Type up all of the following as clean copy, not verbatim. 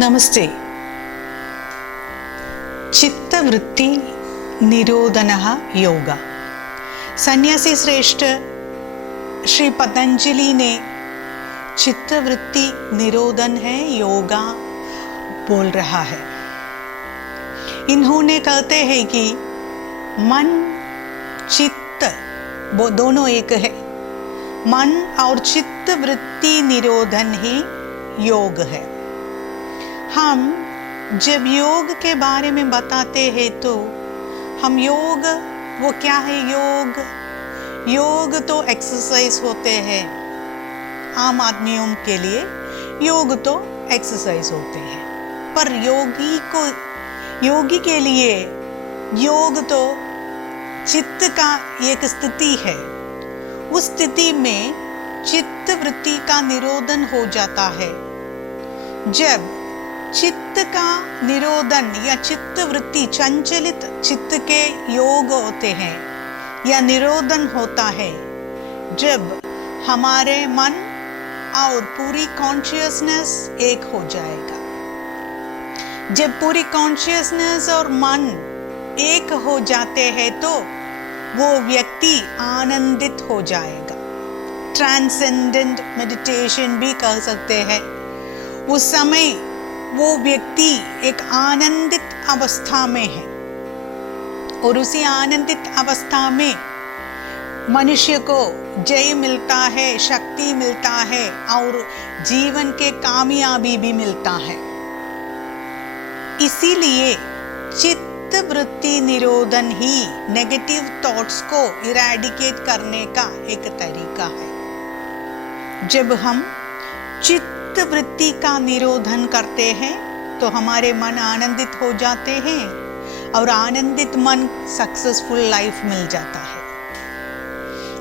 नमस्ते। चित्तवृत्ति निरोधनः योगा। सन्यासी श्रेष्ठ श्री पतंजलि ने चित्तवृत्ति निरोधन है योगा बोल रहा है। इन्होंने कहते हैं कि मन चित्त वो दोनों एक है। मन और चित्त वृत्ति निरोधन ही योग है। हम जब योग के बारे में बताते हैं तो हम योग वो क्या है? योग तो एक्सरसाइज होते हैं। आम आदमियों के लिए योग तो एक्सरसाइज होते हैं, पर योगी के लिए योग तो चित्त का एक स्थिति है। उस स्थिति में चित्त वृत्ति का निरोधन हो जाता है। जब चित्त का निरोधन या चित्त वृत्ति चंचलित चित्त के योग होते हैं या निरोधन होता है, जब हमारे मन और पूरी कॉन्शियसनेस एक हो जाएगा। जब पूरी कॉन्शियसनेस और मन एक हो जाते हैं तो वो व्यक्ति आनंदित हो जाएगा। ट्रांसेंडेंट मेडिटेशन भी कह सकते हैं। उस समय वो व्यक्ति एक आनंदित अवस्था में है और उसी आनंदित अवस्था में मनुष्य को जय मिलता है, शक्ति मिलता है और जीवन के कामयाबी भी मिलता है। इसीलिए चित्त वृत्ति निरोधन ही नेगेटिव थॉट्स को इरेडिकेट करने का एक तरीका है। जब हम चित्त वृत्ति का निरोधन करते हैं तो हमारे मन आनंदित हो जाते हैं और आनंदित मन सक्सेसफुल लाइफ मिल जाता है।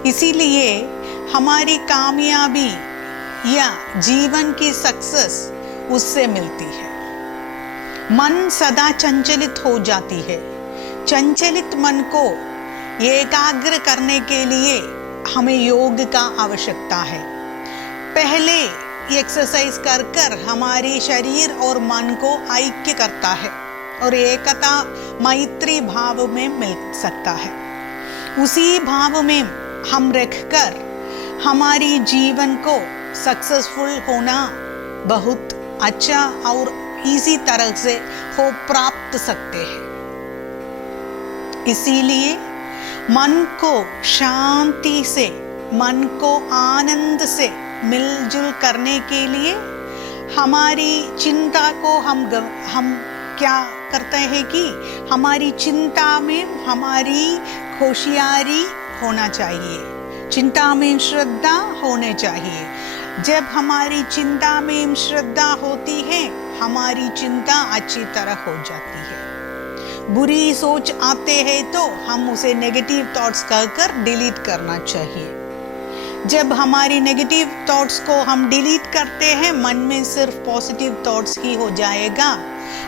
इसीलिए हमारी कामयाबी या जीवन की सक्सेस उससे मिलती है। मन सदा चंचलित हो जाती है। चंचलित मन को एकाग्र करने के लिए हमें योग का आवश्यकता है। पहले एक्सरसाइज कर हमारे शरीर और मन को ऐक्य करता है और एकता मैत्री भाव में मिल सकता है। उसी भाव में हम रखकर हमारी जीवन को सक्सेसफुल होना बहुत अच्छा और इसी तरह से हो प्राप्त सकते हैं। इसीलिए मन को शांति से, मन को आनंद से मिलजुल करने के लिए हमारी चिंता को हम क्या करते हैं कि हमारी चिंता में हमारी होशियारी होना चाहिए, चिंता में श्रद्धा होने चाहिए। जब हमारी चिंता में श्रद्धा होती है हमारी चिंता अच्छी तरह हो जाती है। बुरी सोच आते हैं तो हम उसे नेगेटिव थॉट्स कहकर डिलीट करना चाहिए। जब हमारी नेगेटिव थॉट्स को हम डिलीट करते हैं मन में सिर्फ पॉजिटिव थॉट्स ही हो जाएगा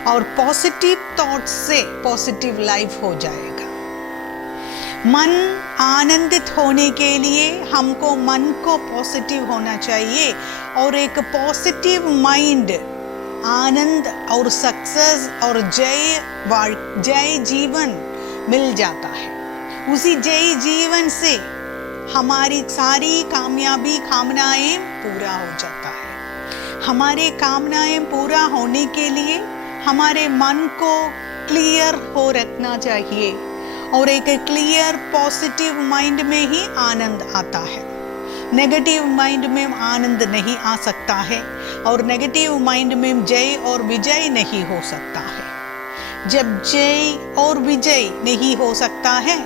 और पॉजिटिव थॉट्स से पॉजिटिव लाइफ हो जाएगा। मन आनंदित होने के लिए हमको मन को पॉजिटिव होना चाहिए और एक पॉजिटिव माइंड आनंद और सक्सेस और जय जीवन मिल जाता है। उसी जय जीवन से हमारी सारी कामयाबी कामनाएं पूरा हो जाता है। हमारे कामनाएं पूरा होने के लिए हमारे मन को क्लियर हो रखना चाहिए और एक क्लियर पॉजिटिव माइंड में ही आनंद आता है। नेगेटिव माइंड में आनंद नहीं आ सकता है और नेगेटिव माइंड में जय और विजय नहीं हो सकता है। जब जय और विजय नहीं हो सकता है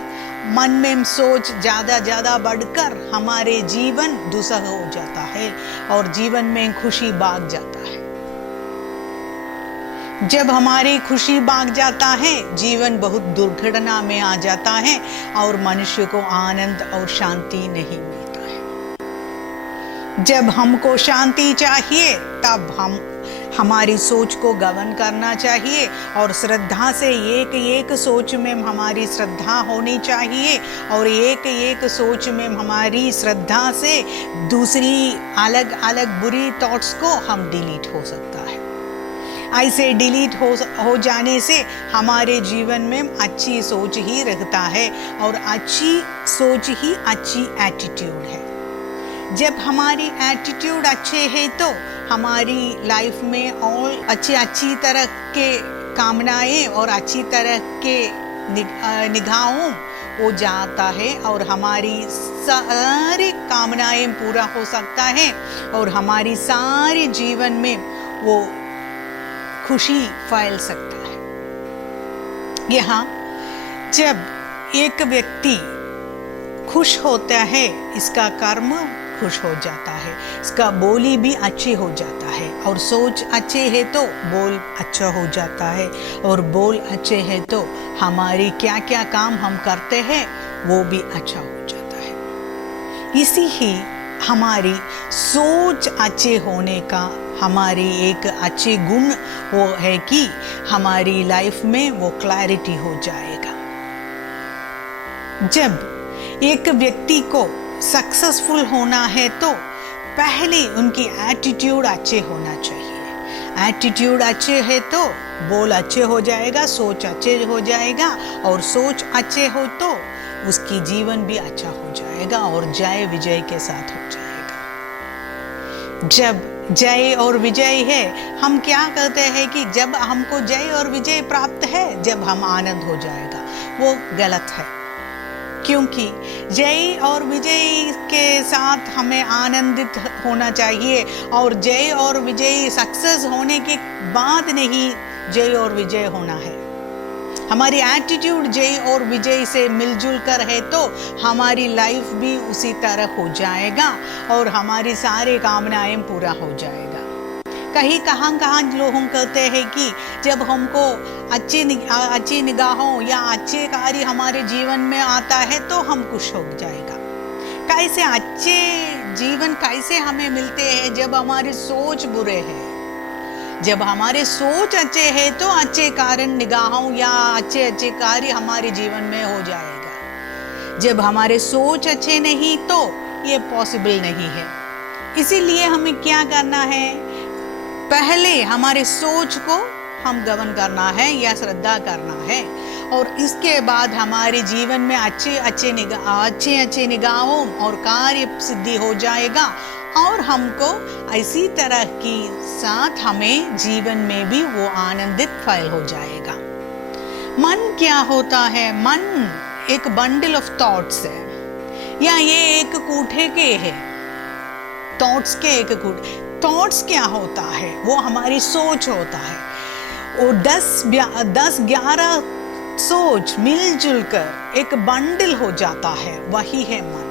मन में सोच ज्यादा बढ़कर हमारे जीवन दुस्सह हो जाता है और जीवन में खुशी भाग जाता है। जब हमारी खुशी भाग जाता है जीवन बहुत दुर्घटना में आ जाता है और मनुष्य को आनंद और शांति नहीं मिलता है। जब हमको शांति चाहिए तब हमारी सोच को गवर्न करना चाहिए और श्रद्धा से एक सोच में हमारी श्रद्धा होनी चाहिए और एक सोच में हमारी श्रद्धा से दूसरी अलग अलग बुरी थॉट्स को हम डिलीट हो सकता है। ऐसे डिलीट हो जाने से हमारे जीवन में अच्छी सोच ही रहता है और अच्छी सोच ही अच्छी एटीट्यूड है। जब हमारी एटीट्यूड अच्छे है तो हमारी लाइफ में और अच्छी तरह के कामनाएं और अच्छी तरह के निगाहों हो जाता है और हमारी सारी कामनाएं पूरा हो सकता है और हमारी सारे जीवन में वो खुशी फैल सकता है। यहाँ जब एक व्यक्ति खुश होता है, इसका कर्म खुश हो जाता है, इसका बोली भी अच्छी हो जाता है और सोच अच्छे है तो बोल अच्छा हो जाता है और बोल अच्छे है तो हमारी क्या क्या काम हम करते हैं वो भी अच्छा हो जाता है। इसी ही हमारी सोच अच्छे होने का हमारी एक अच्छे गुण वो है कि हमारी लाइफ में वो क्लैरिटी हो जाएगा। जब एक व्यक्ति को सक्सेसफुल होना है तो पहले उनकी एटीट्यूड अच्छे होना चाहिए। एटीट्यूड अच्छे है तो बोल अच्छे हो जाएगा, सोच अच्छे हो जाएगा और सोच अच्छे हो तो उसकी जीवन भी अच्छा हो जाएगा और जय विजय के साथ हो जाएगा। जब जय और विजय है, हम क्या कहते हैं कि जब हमको जय और विजय प्राप्त है जब हम आनंद हो जाएगा, वो गलत है। क्योंकि जय और विजय के साथ हमें आनंदित होना चाहिए और जय और विजय सक्सेस होने के बाद नहीं जय और विजय होना है। हमारी एटीट्यूड जय और विजय से मिलजुल कर है तो हमारी लाइफ भी उसी तरह हो जाएगा और हमारी सारी कामनाएं पूरा हो जाएगा। कहाँ लोग कहते हैं कि जब हमको अच्छी निगाहों या अच्छे कार्य हमारे जीवन में आता है तो हम खुश हो जाएगा। कैसे अच्छे जीवन कैसे हमें मिलते हैं जब हमारी सोच बुरे है। जब हमारे सोच अच्छे है तो अच्छे कारण निगाहों या अच्छे कार्य हमारे जीवन में हो जाएगा। जब हमारे सोच अच्छे नहीं तो ये पॉसिबल नहीं है। इसीलिए हमें क्या करना है, पहले हमारे सोच को हम गवर्न करना है या श्रद्धा करना है और इसके बाद हमारे जीवन में अच्छे निगाहों और कार्य सिद्धि हो जाएगा और हमको इसी तरह की साथ हमें जीवन में भी वो आनंदित फैल हो जाएगा। मन क्या होता है? मन एक बंडल ऑफ थॉट्स है या ये एक कूठे के है, थॉट्स के एक कूठे। थॉट्स क्या होता है? वो हमारी सोच होता है। वो 10-11 सोच मिलजुल कर एक बंडल हो जाता है, वही है मन।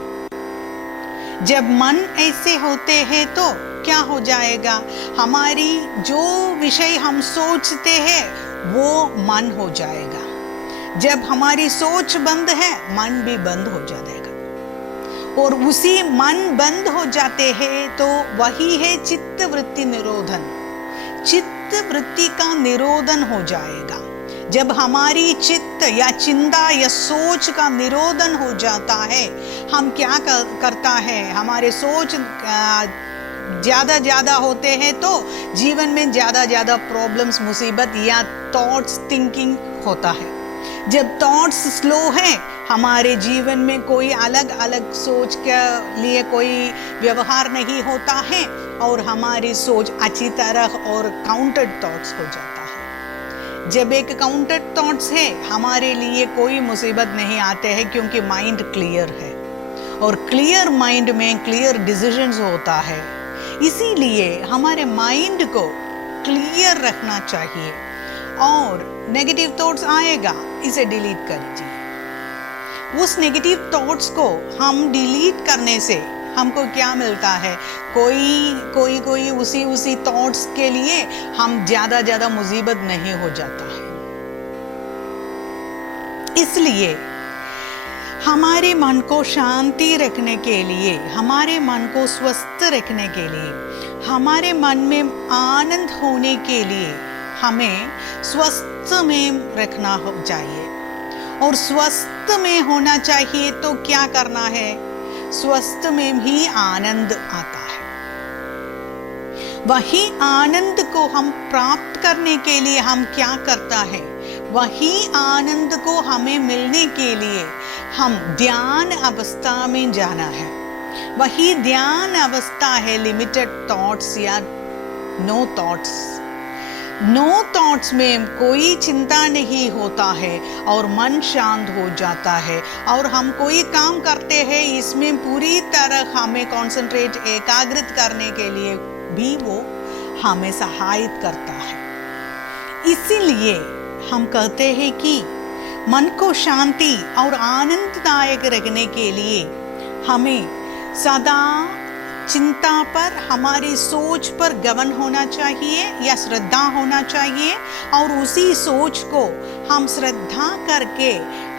जब मन ऐसे होते हैं तो क्या हो जाएगा, हमारी जो विषय हम सोचते हैं वो मन हो जाएगा। जब हमारी सोच बंद है मन भी बंद हो जाएगा और उसी मन बंद हो जाते हैं तो वही है चित्त वृत्ति निरोधन। चित्त वृत्ति का निरोधन हो जाएगा। जब हमारी चित्त या चिंता या सोच का निरोधन हो जाता है, हम क्या करता है, हमारे सोच ज़्यादा होते हैं तो जीवन में ज़्यादा प्रॉब्लम्स, मुसीबत या थॉट्स थिंकिंग होता है। जब थॉट्स स्लो हैं, हमारे जीवन में कोई अलग सोच के लिए कोई व्यवहार नहीं होता है और हमारी सोच अच्छी तरह और काउंटर थॉट्स हो जाता है। जब एक काउंटर थॉट्स है, हमारे लिए कोई मुसीबत नहीं आते हैं क्योंकि माइंड क्लियर है और क्लियर माइंड में क्लियर डिसीजंस होता है। इसीलिए हमारे माइंड को क्लियर रखना चाहिए और नेगेटिव थॉट्स आएगा, इसे डिलीट कर दीजिए। उस नेगेटिव थॉट्स को हम डिलीट करने से हमको क्या मिलता है, कोई उसी थॉट्स के लिए हम ज़्यादा मुसीबत नहीं हो जाता है। इसलिए हमारे मन को शांति रखने के लिए, हमारे मन को स्वस्थ रखने के लिए, हमारे मन में आनंद होने के लिए हमें स्वस्थ में रखना चाहिए। और स्वस्थ में होना चाहिए तो क्या करना है, स्वस्थ में ही आनंद आता है। वही आनंद को हम प्राप्त करने के लिए हम क्या करता है, वही आनंद को हमें मिलने के लिए हम ध्यान अवस्था में जाना है। वही ध्यान अवस्था है लिमिटेड थॉट्स या नो थॉट्स। नो थॉट्स में कोई चिंता नहीं होता है और मन शांत हो जाता है, और हम कोई काम करते हैं इसमें पूरी तरह हमें कंसंट्रेट एकाग्रित करने के लिए भी वो हमें सहायता करता है। इसीलिए हम कहते हैं कि मन को शांति और आनंददायक रखने के लिए हमें सदा चिंता पर, हमारी सोच पर गमन होना चाहिए या श्रद्धा होना चाहिए, और उसी सोच को हम श्रद्धा करके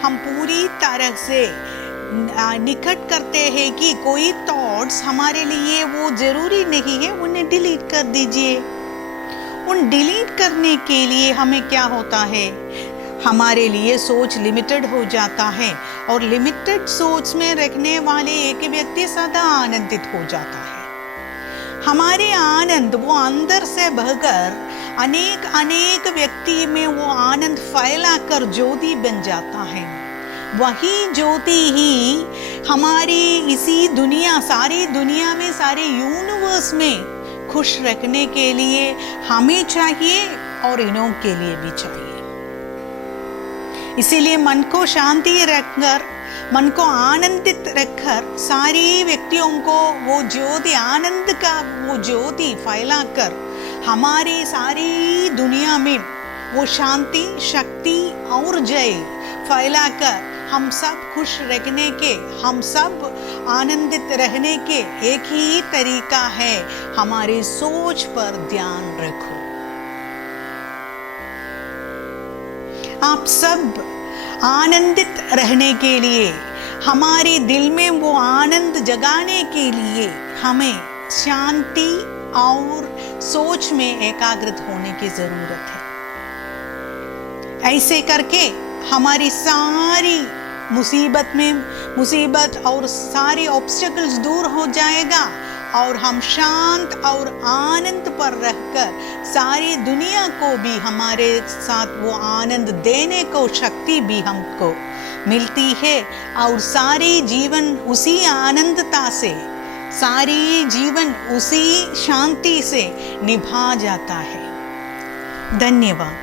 हम पूरी तरह से निकट करते हैं कि कोई थॉट्स हमारे लिए वो जरूरी नहीं है, उन्हें डिलीट कर दीजिए। उन डिलीट करने के लिए हमें क्या होता है, हमारे लिए सोच लिमिटेड हो जाता है, और लिमिटेड सोच में रखने वाले एक व्यक्ति सदा आनंदित हो जाता है। हमारे आनंद वो अंदर से बहकर अनेक अनेक व्यक्ति में वो आनंद फैलाकर ज्योति बन जाता है। वही ज्योति ही हमारी इसी दुनिया, सारी दुनिया में, सारे यूनिवर्स में खुश रखने के लिए हमें चाहिए और इनों के लिए भी चाहिए। इसीलिए मन को शांति रखकर, मन को आनंदित रखकर सारी व्यक्तियों को वो ज्योति, आनंद का वो ज्योति फैलाकर हमारी सारी दुनिया में वो शांति, शक्ति और जय फैलाकर हम सब खुश रहने के, हम सब आनंदित रहने के एक ही तरीका है, हमारी सोच पर ध्यान रखो। आप सब आनंदित रहने के लिए, हमारे दिल में वो आनंद जगाने के लिए हमें शांति और सोच में एकाग्रित होने की जरूरत है। ऐसे करके हमारी सारी मुसीबत और सारे ऑब्स्टेकल्स दूर हो जाएगा, और हम शांत और आनंद पर रहकर सारी दुनिया को भी हमारे साथ वो आनंद देने को शक्ति भी हमको मिलती है, और सारी जीवन उसी आनंदता से, सारी जीवन उसी शांति से निभा जाता है। धन्यवाद।